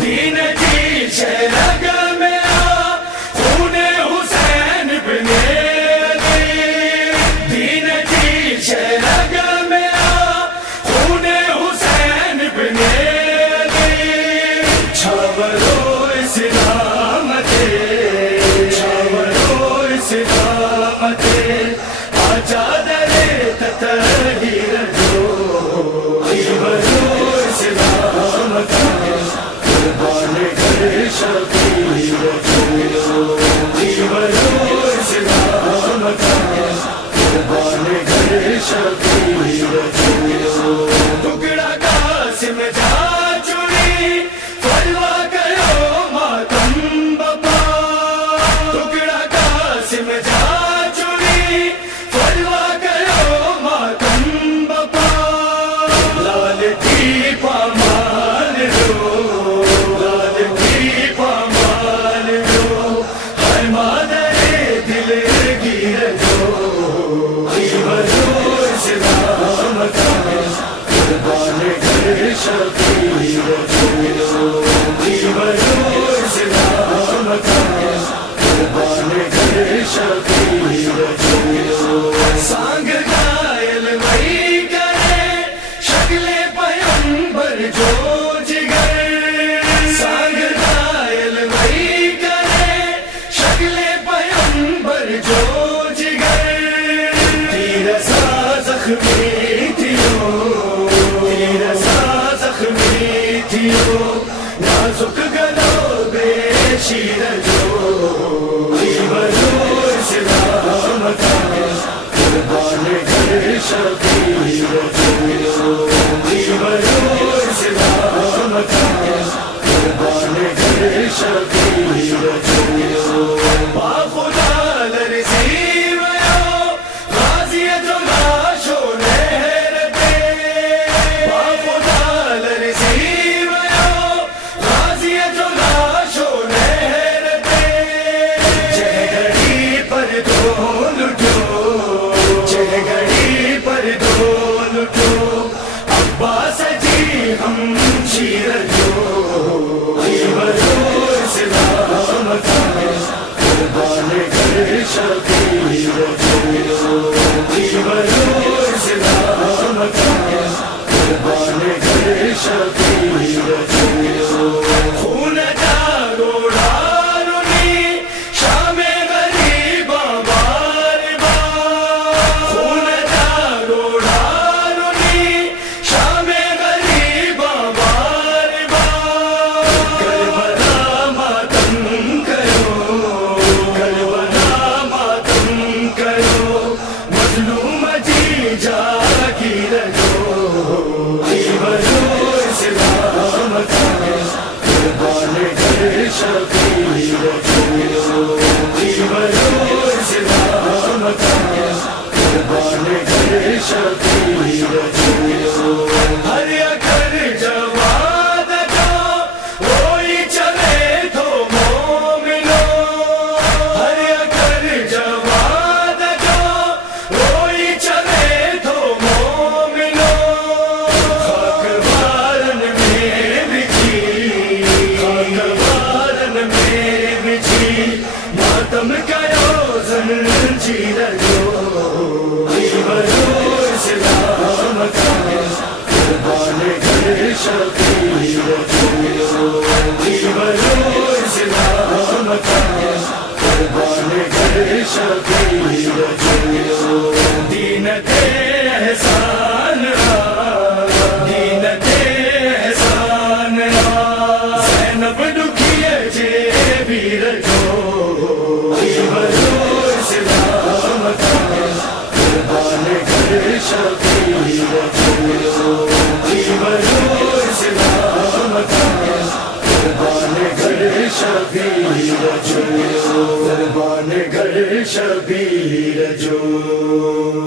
دین کی شہرگ میں خون حسین بن علی، دین کی شہرگ میں خون حسین بن علی، چھاورو اسلام دے، چھاورو اسلام دے، آجا درے تطہیر جو، چھاورو اسلام کا قربان گھر شبیر جو، چھاورو اسلام کا قربان گھر شبیر جو، ٹکڑا قاسم جا چنی فروا کرو ماتم بپا، ٹکڑا قاسم جا چنی فروا کرو ماتم بپا، لال کی پامان لو، لال کی پامان لو، ہر مادر دل گیر جو، چھاورو اسلام کا قربان گھر شبیر جو، چھاورو اسلام کا قربان گھر شبیر جو، سانگ گائل وہی کرے شکل پیمبر جو جگر، سانگ گائل وہی کرے شکل پیمبر جو جگر، تیر سا زخمی تھیو، تیر سا زخمی تھیو، نازک گلو بے شیر جو، چھاورو اسلام کا قربان گھر شبیر جو، چھاورو اسلام کا قربان گھر شبیر جو، باخدا لرزی ویو غازی جو لاشو لہرتے، باخدا لرزی ویو غازی جو لاشو لہرتے، جہگڑی پر دو لٹو، جہگڑی پر دو لٹو، عباس جی ہم شیر جو، چھاورو اسلام کا قربان گھر شبیر جو، چھاورو اسلام کا قربان گھر شبیر جو، خون جاگوڑا رنی شام غریباں بار بار، خون جاگوڑا رنی شام غریباں بار بار، کربلا ماتم کرو، کربلا ماتم کرو، مظلوم جی جاگیر جو، چھاورو اسلام کا قربان گھر شبیر جو، چھاورو اسلام کا قربان گھر شبیر جو، ہر اکھر جواد جو روئی چلے تو مومنو، ہر اکھر جواد جو روئی چلے تو مومنو، خاک بارن میں بچھی، خاک بارن میں بچھی، ماتم کرو زنجیر جو، چھاورو اسلام کا قربان گھر شبیر جو، چھاورو اسلام کا قربان گھر شبیر جو، دین تے احسان دین تے احسان زینب دکھیے جے ویر جو، چھاورو اسلام کا قربان گھر شبیر جو، چھاورو اسلام کا قربان گھر شبیر جو، قربان گھر شبیر جو۔